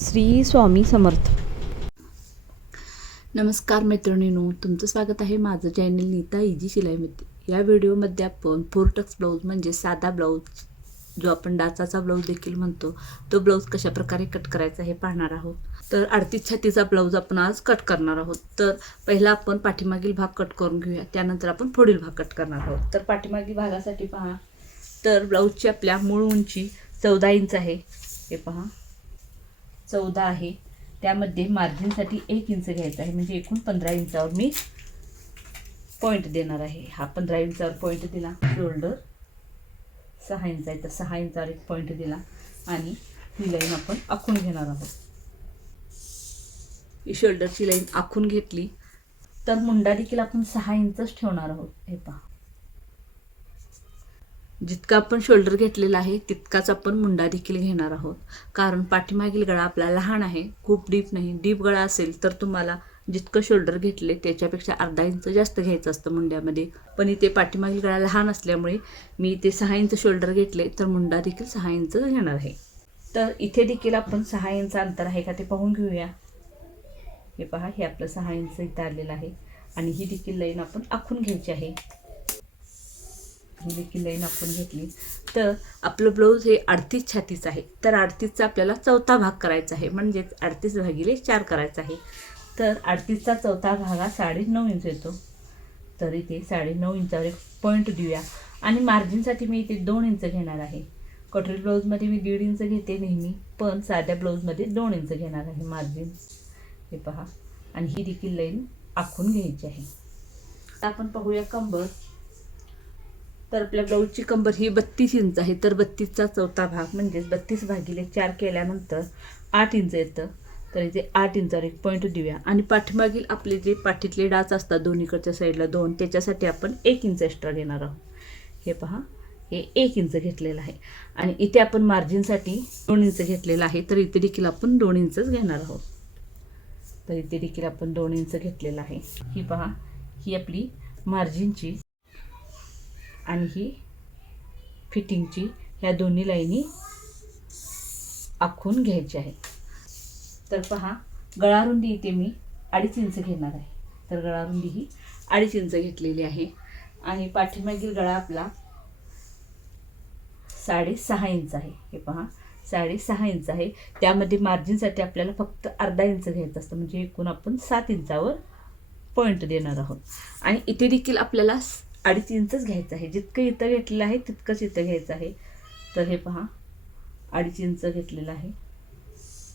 श्री स्वामी समर्थ. नमस्कार मैत्रिणीनो तुमचं स्वागत आहे माझं चॅनल नीता इजी शिलाईमध्ये या व्हिडिओमध्ये आपण फोरटक्स ब्लाऊज म्हणजे साधा ब्लाऊज जो आपण डाचाचा ब्लाऊज देखील म्हणतो तो ब्लाऊज कशाप्रकारे कट करायचा हे पाहणार आहोत. तर अडतीस छातीचा ब्लाऊज आपण आज कट करणार आहोत. तर पहिला आपण पाठीमागील भाग कट करून घेऊया. त्यानंतर आपण पुढील भाग कट करणार आहोत. तर पाठीमागील भागासाठी पहा. तर ब्लाऊजची आपल्या मूळ उंची चौदा इंच आहे. हे पहा. चौदा आहे. त्यामध्ये मार्जिनसाठी एक इंच घ्यायचं आहे. म्हणजे एकूण पंधरा इंचावर मी पॉईंट देणार आहे. हा पंधरा इंचावर पॉईंट दिला. शोल्डर सहा इंच आहे. तर सहा इंचावर एक पॉईंट दिला. आणि ही लाईन आपण आखून घेणार आहोत. ही शोल्डरची लाईन आखून घेतली. तर मुंडा देखील आपण सहा इंचच ठेवणार आहोत. हे पहा. जितका आपण शोल्डर घेतलेला आहे तितकाच आपण मुंडा देखील घेणार आहोत. कारण पाठीमागील गळा आपला लहान आहे खूप डीप नाही. डीप गळा असेल तर तुम्हाला जितकं शोल्डर घेतले त्याच्यापेक्षा अर्धा इंच जास्त घ्यायचं असतं मुंड्यामध्ये. पण इथे पाठीमागील गळा लहान असल्यामुळे मी इथे सहा इंच शोल्डर घेतले तर मुंडा देखील सहा इंच घेणार आहे. तर इथे देखील आपण सहा इंच अंतर आहे का ते पाहून घेऊया. हे पहा हे आपलं सहा इंच इथं आलेलं आहे. आणि ही देखील लाईन आपण आखून घ्यायची आहे. ही देखील लाईन आपण घेतली. तर आपलं ब्लाऊज हे अडतीस छातीचं आहे. तर अडतीसचा आपल्याला चौथा भाग करायचा आहे. म्हणजेच अडतीस भागिले चार करायचा आहे. तर अडतीसचा चौथा भाग हा साडे नऊ इंच येतो. तर इथे साडे नऊ इंचावर एक पॉईंट देऊया. आणि मार्जिनसाठी मी इथे दोन इंच घेणार आहे. कटोरी ब्लाऊजमध्ये मी दीड इंच घेते नेहमी पण साध्या ब्लाऊजमध्ये दोन इंच घेणार आहे मार्जिन. हे पहा. आणि ही देखील लाईन आखून घ्यायची आहे. आता आपण पाहूया कंबर. तर आपल्या ब्लाऊजची कंबर ही बत्तीस इंच आहे. तर बत्तीसचा चौथा भाग म्हणजेच बत्तीस भागिले चार केल्यानंतर आठ इंच येतं. तर इथे आठ इंचावर एक पॉईंट देऊया आणि पाठीमागील आपले जे पाठीतले डाच असतात दोन्हीकडच्या साईडला दोन त्याच्यासाठी आपण एक इंच एक्स्ट्रा घेणार आहोत. हे पहा हे एक इंच घेतलेलं आहे. आणि इथे आपण मार्जिनसाठी दोन इंच घेतलेलं आहे. तर इथे देखील आपण दोन इंचच घेणार आहोत. तर इथे देखील आपण दोन इंच घेतलेलं आहे. ही पहा ही आपली मार्जिनची आणि ही फिटिंगची ह्या दोन्ही लाईनी आखून घ्यायची आहे. तर पहा गळारुंदी इथे मी अडीच इंच घेणार आहे. तर गळारुंदी ही अडीच इंच घेतलेली आहे. आणि पाठीमागील गळा आपला साडेसहा इंच आहे. हे पहा साडेसहा इंच आहे. त्यामध्ये मार्जिनसाठी आपल्याला फक्त अर्धा इंच घ्यायचं असतं. म्हणजे एकूण आपण सात इंचावर पॉईंट देणार आहोत. आणि इथे देखील आपल्याला अडीच इंचच घ्यायचं आहे. जितकं इथं घेतलेलं आहे तितकंच इथं घ्यायचं आहे. तर हे पहा अडीच इंच घेतलेलं आहे.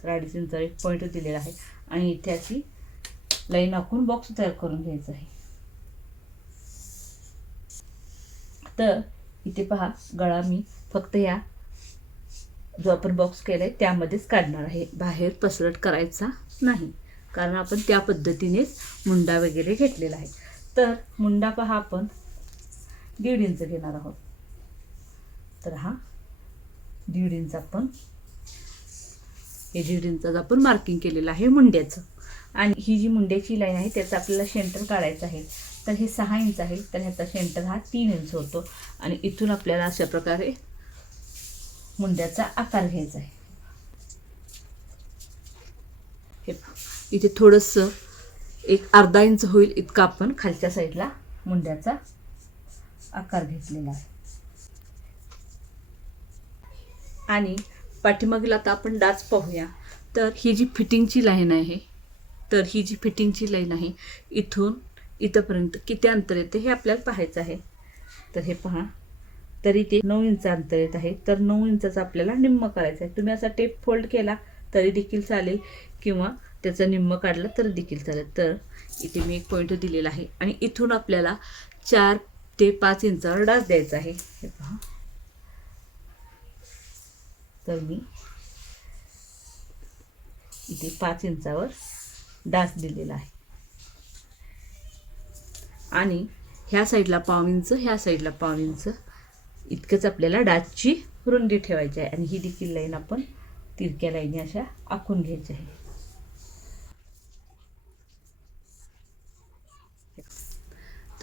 तर अडीच इंच एक पॉईंट दिलेला आहे. आणि इथे अशी लाईन आखून बॉक्स तयार करून घ्यायचा आहे. तर इथे पहा गळा मी फक्त या जो आपण बॉक्स केला आहे त्यामध्येच काढणार आहे. बाहेर पसरट करायचा नाही. कारण आपण त्या पद्धतीनेच मुंडा वगैरे घेतलेला आहे. तर मुंडा पहा आपण. दीड इंच घेणार आहोत. तर हा दीड इंच आपण हे दीड इंचाचं आपण मार्किंग केलेलं आहे मुंड्याचं. आणि ही जी मुंड्याची लाईन आहे त्याचं आपल्याला सेंटर काढायचं आहे. तर हे सहा इंच आहे तर ह्याचा सेंटर हा तीन इंच होतो. आणि इथून आपल्याला अशा प्रकारे मुंड्याचा आकार घ्यायचा आहे. हे इथे थोडंसं एक अर्धा इंच होईल इतका आपण खालच्या साईडला मुंड्याचा आकार घेतलेला आहे. आणि पाठीमागील आता आपण डाच पाहूया. तर ही जी फिटिंगची लाईन आहे तर ही जी फिटिंगची लाईन आहे इथून इथंपर्यंत किती अंतर येते हे आपल्याला पाहायचं आहे. तर हे पहा. तरी ते नऊ इंच अंतर येत आहे. तर नऊ इंचाचं आपल्याला निम्म करायचं आहे. तुम्ही असा टेप फोल्ड केला तरी देखील चालेल. किंवा त्याचं निम्म काढलं तरी देखील चालेल. तर इथे मी एक पॉईंट दिलेला आहे. आणि इथून आपल्याला चार ते पाच इंचावर डास द्यायचा आहे. हे पहा. तर मी इथे पाच इंचावर डास दिलेला आहे. आणि ह्या साईडला पाव इंच ह्या साईडला पाव इंच इतकंच आपल्याला डासची रुंदी ठेवायची आहे. आणि ही देखील लाईन आपण तिरक्या लाईनी अशा आखून घ्यायच्या आहे.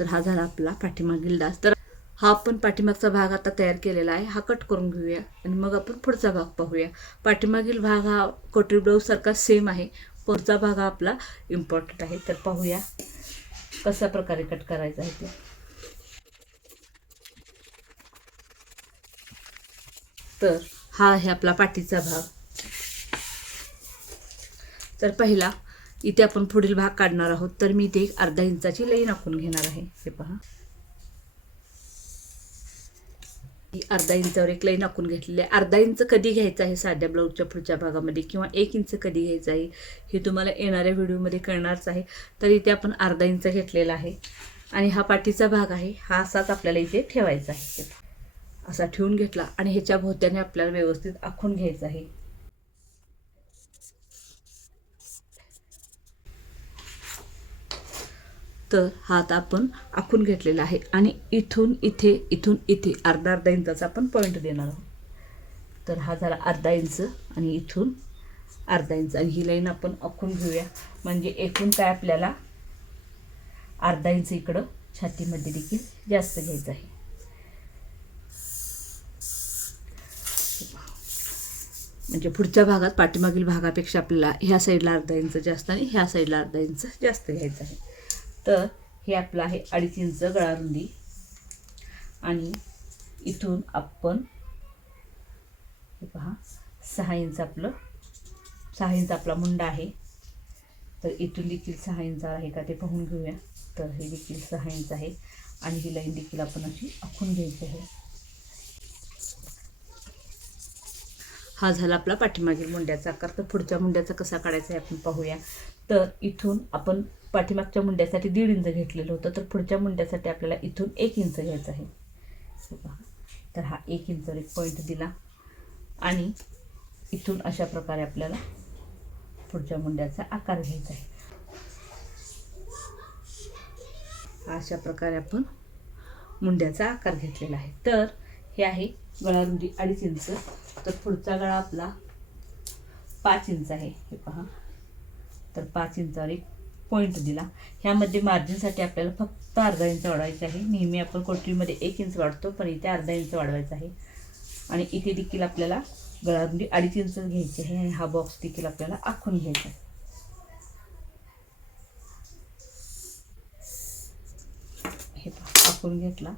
तर हा झाला आपला पाठीमागील डास. तर हा आपण पाठीमागचा भाग आता तयार केलेला आहे. हा कट करून घेऊया आणि मग आपण पुढचा भाग पाहूया. पाठीमागील भाग हा कोटरी ब्लाऊजसारखा सेम आहे. पुढचा भाग हा आपला इम्पॉर्टंट आहे. तर पाहूया कशा प्रकारे कट करायचा आहे ते. तर हा आहे आपला पाठीचा भाग. तर पहिला इथे आपण पुढील भाग काढणार आहोत. तर मी इथे एक अर्धा इंचाची लई आखून घेणार आहे. हे पहा. ही अर्धा इंचावर एक लई आखून घेतलेली आहे. अर्धा इंच कधी घ्यायचं आहे साध्या ब्लाऊजच्या पुढच्या भागामध्ये किंवा एक इंच कधी घ्यायचं आहे हे तुम्हाला येणाऱ्या व्हिडिओमध्ये कळणारच आहे. तर इथे आपण अर्धा इंच घेतलेला आहे. आणि हा पाठीचा भाग आहे. हा असाच आपल्याला इथे ठेवायचा आहे. असा ठेवून घेतला आणि ह्याच्या भोवत्याने आपल्याला व्यवस्थित आखून घ्यायचं आहे. तर हात आपण आखून घेतलेला आहे. आणि इथून इथे इथून इथे अर्धा अर्धा इंचाचा आपण पॉईंट देणार आहोत. तर हा झाला अर्धा इंच आणि इथून अर्धा इंच. आणि ही लाईन आपण आखून घेऊया. म्हणजे एकूण काय आपल्याला अर्धा इंच इकडं छातीमध्ये देखील जास्त घ्यायचं आहे. म्हणजे पुढच्या भागात पाठीमागील भागापेक्षा आपल्याला ह्या साईडला अर्धा इंच जास्त आणि ह्या साईडला अर्धा इंच जास्त घ्यायचं आहे. तर हे आपलं आहे अडीच इंच गळारुंदी आणि इथून आपण हे पहा सहा इंच आपलं सहा इंच आपला मुंडा आहे. तर इथून देखील सहा इंच आहे का ते पाहून घेऊया. तर हे देखील सहा इंच आहे. आणि ही लाईन देखील आपण अशी आखून घ्यायची आहे. हा झाला आपला पाठीमागील मुंड्याचा आकार. तर पुढच्या मुंड्याचा कसा काढायचा आहे आपण पाहूया. तर इथून आपण पाठीमागच्या मुंड्यासाठी दीड इंच घेतलेलं होतं तर पुढच्या मुंड्यासाठी आपल्याला इथून एक इंच घ्यायचं आहे. पहा. तर हा एक इंचवर एक पॉईंट दिला. आणि इथून अशा प्रकारे आपल्याला पुढच्या मुंड्याचा आकार घ्यायचा आहे. अशा प्रकारे आपण मुंड्याचा आकार घेतलेला आहे. तर हे आहे गळा रुंदी अडीच इंच. तर पुढचा गळा आपला पाच इंच आहे. हे पहा. तर पाच इंचावर एक पॉईंट दिला. ह्यामध्ये मार्जिनसाठी आपल्याला फक्त अर्धा इंच वाढवायचा आहे. नेहमी आपण कोटरीमध्ये एक इंच वाढतो पण इथे अर्धा इंच वाढवायचा आहे. आणि इथे देखील आपल्याला गळारुंदी अडीच इंच घ्यायची आहे. आणि हा बॉक्स देखील आपल्याला आखून घ्यायचा आहे. हे आखून घेतला.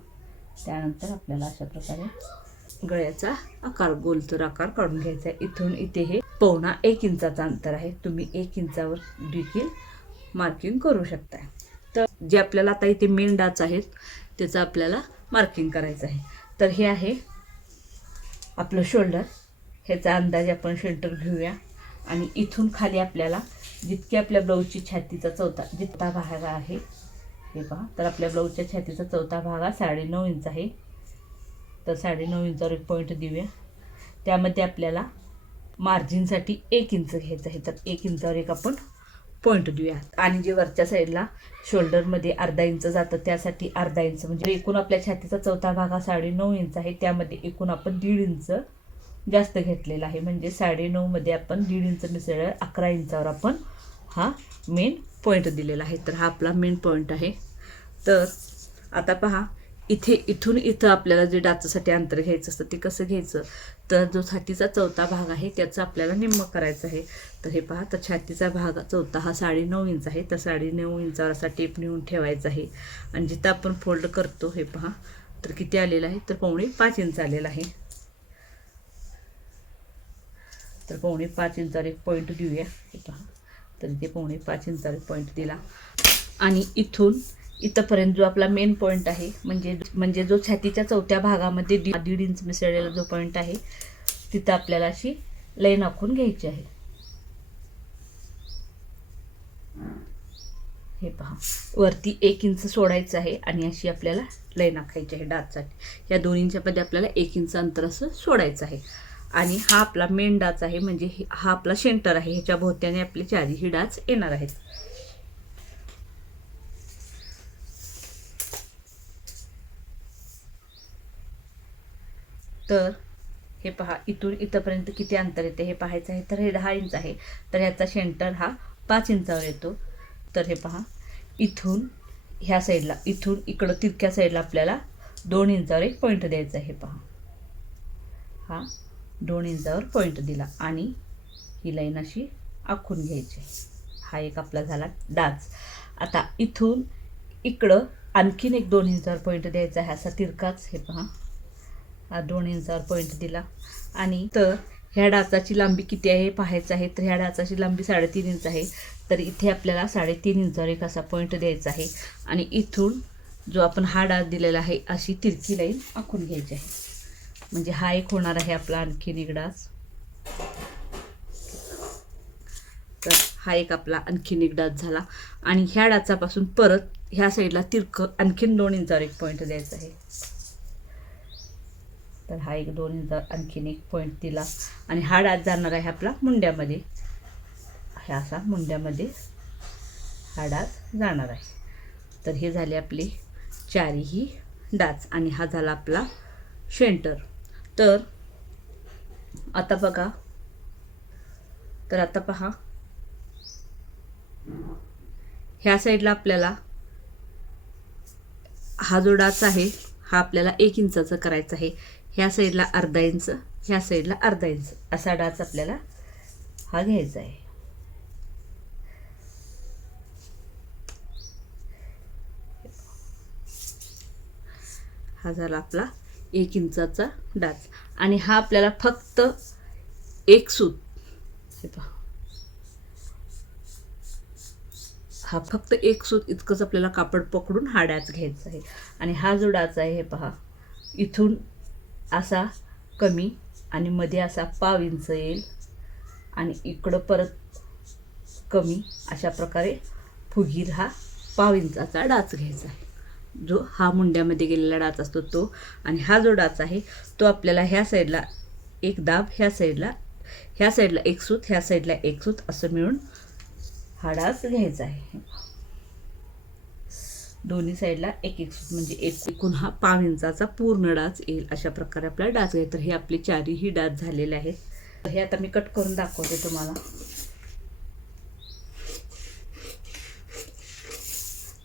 त्यानंतर आपल्याला अशा प्रकारे गळ्याचा आकार गोलचर आकार काढून घ्यायचा आहे. इथून इथे हे पवना एक इंचाचा अंतर आहे. तुम्ही एक इंचावर देखील मार्किंग करू शकता तर जे आपल्याला आता इथे मेन डाच आहेत त्याचं आपल्याला मार्किंग करायचं आहे. तर हे आहे आपलं शोल्डर ह्याचा अंदाज आपण शेल्टर घेऊया. आणि इथून खाली आपल्याला जितकी आपल्या ब्लाऊजची छातीचा चौथा जितका भाग आहे हे पहा. तर आपल्या ब्लाऊजच्या छातीचा चौथा भाग हा साडेनऊ इंच आहे. तर साडेनऊ इंचावर एक पॉईंट देऊया. त्यामध्ये आपल्याला मार्जिनसाठी एक इंच घ्यायचं आहे. तर एक इंचावर एक आपण पॉईंट देऊया आणि जे वरच्या साईडला शोल्डरमध्ये अर्धा इंच जातं त्यासाठी अर्धा इंच म्हणजे एकूण आपल्या छातीचा चौथा भाग हा साडेनऊ इंच आहे. त्यामध्ये एकूण आपण दीड इंच जास्त घेतलेला आहे. म्हणजे साडेनऊमध्ये आपण दीड इंच मिसळ अकरा इंचावर आपण हा मेन पॉईंट दिलेला आहे. तर हा आपला मेन पॉईंट आहे. तर आता पहा इथे इथून इथं आपल्याला जे डाचासाठी अंतर घ्यायचं असतं ते कसं घ्यायचं? तर जो छातीचा चौथा भाग आहे त्याचं आपल्याला निम्म करायचं आहे. तर हे पहा तर छातीचा भाग चौथा हा साडेनऊ इंच आहे. तर साडेनऊ इंचावर असा टेप नेऊन ठेवायचा आहे. आणि जिथं आपण फोल्ड करतो हे पहा तर किती आलेलं आहे? तर पावणे पाच इंच आलेला आहे. तर पावणे पाच इंचावर एक पॉईंट देऊया हे पहा तर इथे पावणे पाच इंचावर एक पॉईंट दिला. आणि इथून इथंपर्यंत जो आपला मेन पॉईंट आहे म्हणजे म्हणजे जो छातीच्या चौथ्या भागामध्ये दीड इंच मिसळलेला जो पॉईंट आहे तिथं आपल्याला अशी लाईन आखून घ्यायची आहे. हे पहा. वरती एक इंच सोडायचं आहे आणि अशी आपल्याला लाईन आखायची आहे डाचसाठी. या दोन इंचामध्ये आपल्याला एक इंच अंतर असं सोडायचं आहे. आणि हा आपला मेन डाच आहे म्हणजे हा आपला सेंटर आहे. ह्याच्या भोवत्याने आपले चारही डाच येणार आहेत. तर हे पहा इथून इथंपर्यंत किती अंतर येते? हे पाहायचं आहे तर हे दहा इंच आहे. तर ह्याचा सेंटर हा पाच इंचावर येतो. तर हे पहा इथून ह्या साईडला इथून इकडं तिरक्या साईडला आपल्याला दोन इंचावर एक पॉईंट द्यायचा आहे पहा. हा दोन इंचावर पॉईंट दिला आणि ही लाईन अशी आखून घ्यायची हा एक आपला झाला डाच. आता इथून इकडं आणखीन एक दोन इंचावर पॉईंट द्यायचा आहे असा तिरकाच हे पहा. हा दोन इंचावर पॉईंट दिला. आणि तर ह्या डाचाची लांबी किती आहे पाहायचं आहे. तर ह्या डाचाची लांबी साडेतीन इंच आहे. तर इथे आपल्याला साडेतीन इंचावर एक असा पॉईंट द्यायचा आहे. आणि इथून जो आपण हा डाच दिलेला आहे अशी तिरकी लाईन आखून घ्यायची आहे. म्हणजे हा एक होणार आहे आपला आणखीन एक डास तर हा एक आपला आणखीन एक डास झाला. आणि ह्या डाचापासून परत ह्या साईडला तिरकं आणखीन दोन इंचावर एक पॉईंट द्यायचा आहे. तर हा एक दोन इंचावर आणखीन एक पॉईंट दिला. आणि हाड आत जाणार आहे आपला मुंड्यामध्ये. ह्या असा मुंड्यामध्ये हाड आत जाणार आहे. तर हे झाले आपले चारीही डाच आणि हा झाला आपला शेंटर तर आता बघा. तर आता पहा. ह्या साईडला आपल्याला हा जो डाच आहे हा आपल्याला एक इंचाचा करायचा आहे. ह्या साईडला अर्धा इंच ह्या साईडला अर्धा इंच असा डाच आपल्याला हा घ्यायचा आहे. हा झाला आपला एक इंचाचा डाच आणि हा आपल्याला फक्त एक सूत. हे पहा. हा फक्त एक सूत इतकंच आपल्याला कापड पकडून हा डाच घ्यायचा आहे. आणि हा जो डाच आहे हे पहा इथून असा कमी आणि मध्ये असा पाव इंच येईल. आणि इकडं परत कमी अशा प्रकारे फुगीर हा पाव इंचाचा डाच घ्यायचा आहे. जो हा मुंड्यामध्ये गेलेला डाच असतो तो. आणि हा जो डाच आहे तो आपल्याला ह्या साईडला एक दाब ह्या साईडला ह्या साईडला एक सूत ह्या साईडला एक सूत असं मिळून हा डाच घ्यायचा आहे. दोन्ही साईडला एक एक सूत म्हणजे एक एकूण हा पाव इंचाचा पूर्ण डाच येईल अशा प्रकारे आपला डाच घ्यायचा तर हे आपले चारही डाच झालेले आहेत. तर हे आता मी कट करून दाखवते तुम्हाला.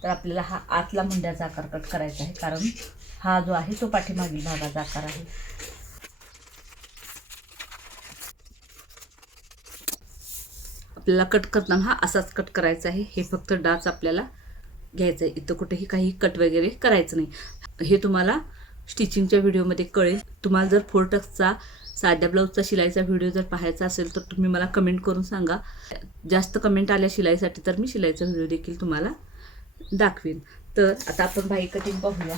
तर आपल्याला हा आतला मुंड्याचा आकार कट करायचा आहे कारण हा जो आहे तो पाठीमागील भागाचा आकार आहे. आपल्याला कट करताना हा असाच कट करायचा आहे. हे फक्त डाच आपल्याला घ्यायचं आहे. इथं कुठेही काही कट वगैरे करायचं नाही. हे तुम्हाला स्टिचिंगच्या व्हिडिओमध्ये कळेल. तुम्हाला जर फोर टक्सचा साध्या ब्लाऊजचा शिलाईचा व्हिडिओ जर पाहायचा असेल तर तुम्ही मला कमेंट करून सांगा. जास्त कमेंट आल्या शिलाईसाठी तर मी शिलाईचा व्हिडिओ देखील तुम्हाला दाखवीन. तर आता आपण बाई कटिंग पाहूया.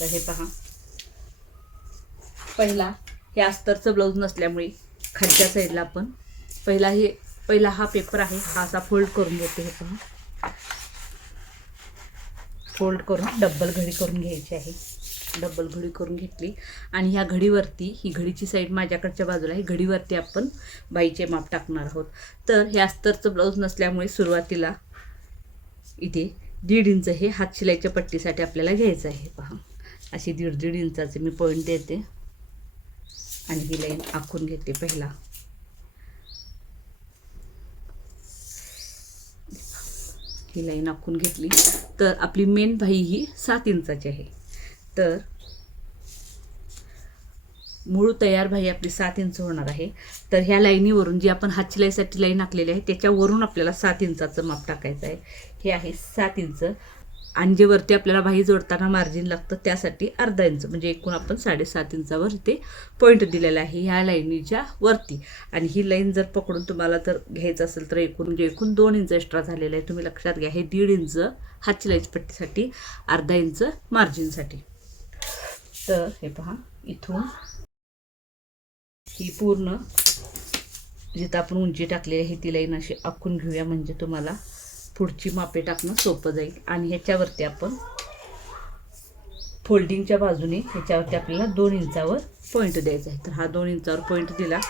तर हे पहा. पहिला हे अस्तरचं ब्लाऊज नसल्यामुळे खालच्या साईडला आपण पहिला हे पहिला हा पेपर आहे. हा असा फोल्ड करून घेते हे पहा फोल्ड करून डब्बल घडी करून घ्यायची आहे. डब्बल घडी करून घेतली. आणि ह्या घडीवरती ही घडीची साईड माझ्याकडच्या बाजूला आहे. घडीवरती आपण बाईचे माप टाकणार आहोत. तर हे अस्तरचं ब्लाऊज नसल्यामुळे सुरुवातीला इथे दीड इंच हे हात शिलाईच्या पट्टीसाठी आपल्याला घ्यायचं आहे. पहा. अशी दीड दीड इंचाचे मी पॉईंट देते. आणि ही लाईन आखून घेते पहिला. ही लाईन आखून घेतली. तर आपली मेन भाई ही सात इंचाची आहे. तर मूळ तयार भाई आपली सात इंच होणार आहे. तर ह्या लाईनीवरून जी आपण हातशिलाईसाठी लाईन आखलेली आहे त्याच्यावरून आपल्याला सात इंचाचं माप टाकायचं आहे. हे आहे सात इंच. आणि जे वरती आपल्याला बाही जोडताना मार्जिन लागतं त्यासाठी अर्धा इंच म्हणजे एकूण आपण साडेसात इंचावर इथे पॉईंट दिलेला आहे ह्या लाईनीच्या वरती. आणि ही लाईन जर पकडून तुम्हाला जर घ्यायचं असेल तर एकूण म्हणजे एकूण दोन इंच एक्स्ट्रा झालेलं आहे. तुम्ही लक्षात घ्या हे दीड इंच हातशिलाईची पट्टीसाठी अर्धा इंच मार्जिनसाठी तर हे पहा इथून ही पूर्ण जिथं आपण उंची टाकलेली आहे ती लाईन अशी आखून घेऊया. म्हणजे तुम्हाला पुढची मापे टाकणं सोपं जाईल. आणि ह्याच्यावरती आपण फोल्डिंगच्या बाजूने ह्याच्यावरती आपल्याला दोन इंचावर पॉईंट द्यायचा आहे. तर हा दोन इंचावर पॉईंट दिला.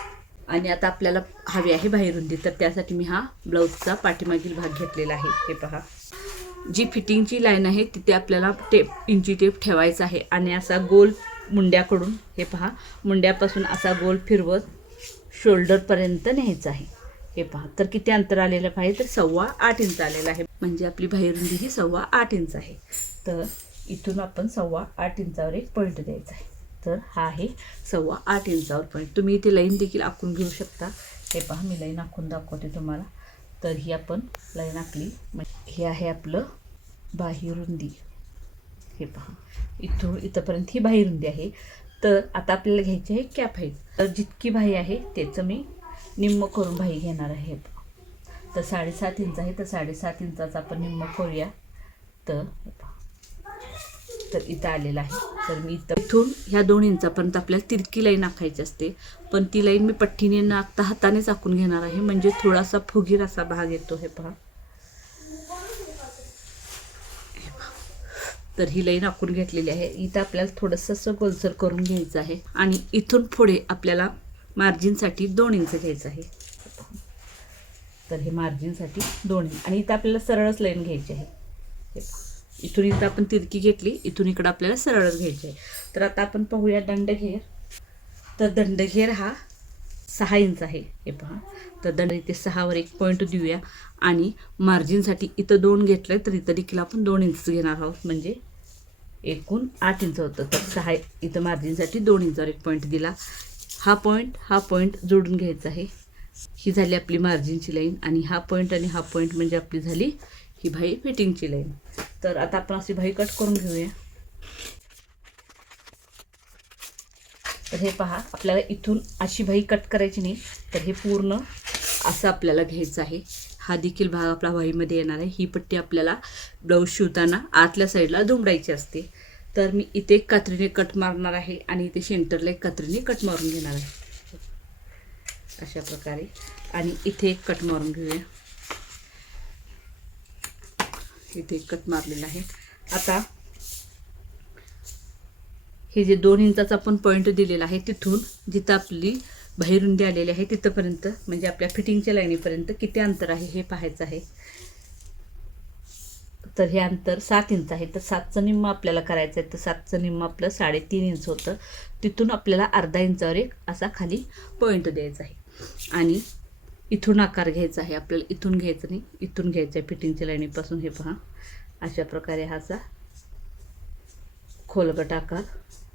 आणि आता आपल्याला हवी आहे बाहेरुंदी तर त्यासाठी मी हा ब्लाऊजचा पाठीमागील भाग घेतलेला आहे. हे पहा. जी फिटिंगची लाईन आहे तिथे आपल्याला टेप इंची टेप ठेवायचा आहे. आणि असा गोल मुंड्याकडून हे पहा मुंड्यापासून असा गोल फिरवत शोल्डरपर्यंत न्यायचा आहे. हे पहा तर किती अंतर आलेलं पाहिजे तर सव्वा आठ इंच आलेलं आहे. म्हणजे आपली बाहेरुंदी ही सव्वा आठ इंच आहे. तर इथून आपण सव्वा आठ इंचावर एक पॉईंट द्यायचा आहे. तर हा आहे सव्वा आठ इंचावर पॉईंट. तुम्ही इथे लाईन देखील आखून घेऊ शकता. हे पहा मी लाईन आखून दाखवते तुम्हाला. तर ही आपण लाईन आखली. म्हणजे हे आहे आपलं बाहेरुंदी हे पहा इथून इथंपर्यंत ही बाहेरुंदी आहे. तर आता आपल्याला घ्यायची आहे कॅप हाईट तर जितकी बाही आहे त्याचं मी निम्म करून भाई घेणार आहे तर साडेसात इंच आहे तर साडेसात इंचाचा आपण निम्म करूया. तर तर इथं आलेलं आहे. तर मी इथं इथून ह्या दोन इंचापर्यंत आपल्याला तिरकी लाईन आखायची असते. पण ती लाईन मी पट्टीने न आखता हातानेच आखून घेणार आहे. म्हणजे थोडासा फुगीर असा भाग येतो हे पहा. हे पहा. तर ही लाईन आखून घेतलेली आहे. इथं आपल्याला थोडंसं असं गोलसर करून घ्यायचं आहे. आणि इथून पुढे आपल्याला मार्जिनसाठी दोन इंच घ्यायचं आहे. तर हे मार्जिनसाठी दोन इंच. आणि इथं आपल्याला सरळच लाईन घ्यायची आहे. इथून इथं आपण तिरकी घेतली इथून इकडं आपल्याला सरळच घ्यायची आहे. तर आता आपण पाहूया दंडघेर तर दंडघेर हा सहा इंच आहे. हे पहा. तर दंड इथे सहावर एक पॉईंट देऊया. आणि मार्जिनसाठी इथं दोन घेतलं तर इथं देखील आपण दोन इंच घेणार आहोत. म्हणजे एकूण आठ इंच होतं. तर सहा इथं मार्जिनसाठी दोन इंचावर एक पॉईंट दिला. हा पॉईंट हा पॉईंट जोडून घ्यायचा आहे. ही झाली आपली मार्जिनची लाईन आणि हा पॉईंट आणि हा पॉईंट म्हणजे आपली झाली ही भाई फिटिंगची लाईन तर आता आपण अशी भाई कट करून घेऊया. तर हे पहा आपल्याला इथून अशी भाई कट करायची नाही तर हे पूर्ण असं आपल्याला घ्यायचं आहे. हा देखील भाग आपला भाईमध्ये येणार आहे. ही पट्टी आपल्याला ब्लाऊज शिवताना आतल्या साईडला दुमडायची असते. तर मी इथे एक कात्रीने कट मारणार आहे आणि इथे सेंटरला एक कात्रीने कट मारून घेणार आहे. अशा प्रकारे. आणि इथे एक कट मारून घेऊया. इथे एक कट मारलेला आहे. आता हे जे दोन इंचाचा आपण पॉईंट दिलेला आहे तिथून जिथं आपली बाहेरुंदी आलेली आहे तिथंपर्यंत म्हणजे आपल्या फिटिंगच्या लाईनीपर्यंत किती अंतर आहे हे पाहायचं आहे. तर हे अंतर सात इंच आहे. तर सातचं निम्म आपल्याला करायचं आहे तर सातचं निम्म आपलं साडेतीन इंच होतं. तिथून आपल्याला अर्धा इंचावर एक असा खाली पॉईंट द्यायचा आहे. आणि इथून आकार घ्यायचा आहे. आपल्याला इथून घ्यायचं नाही. इथून घ्यायचं आहे फिटिंगच्या लाईनीपासून. हे पहा. अशा प्रकारे हा असा खोलगट आकार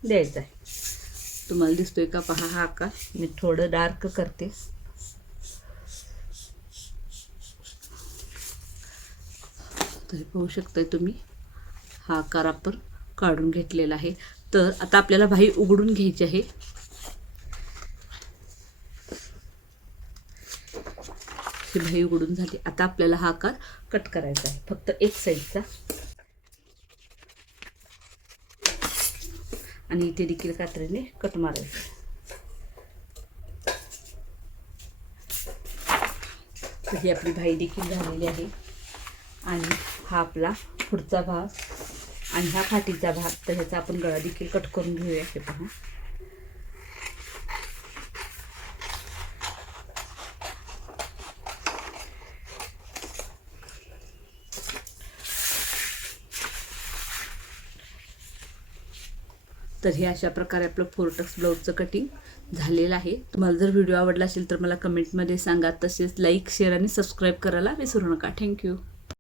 द्यायचा आहे. तुम्हाला दिसतोय का? पहा हा आकार. मी थोडं डार्क करते. तर पाहू शकताय तुम्ही. हा आकार आपण काढून घेतलेला आहे. तर आता आपल्याला भाई उघडून घ्यायची आहे. ही भाई उघडून झाली. आता आपल्याला हा आकार कट करायचा आहे. फक्त एक साईडचा आणि इथे देखील कात्रीने कट मारायचं ही आपली भाई देखील झालेली आहे. आणि हा आपला पुढचा भाग. आणि हा फाटीचा भाग तर ह्याचा आपण गळा देखील कट करून घेऊया हे पहा. तर हे अशा प्रकारे आपलं फोरटक्स ब्लाऊजचं कटिंग झालेलं आहे. तुम्हाला जर व्हिडिओ आवडला असेल तर मला कमेंटमध्ये सांगा. तसेच लाईक शेअर आणि सबस्क्राईब करायला विसरू नका. थँक्यू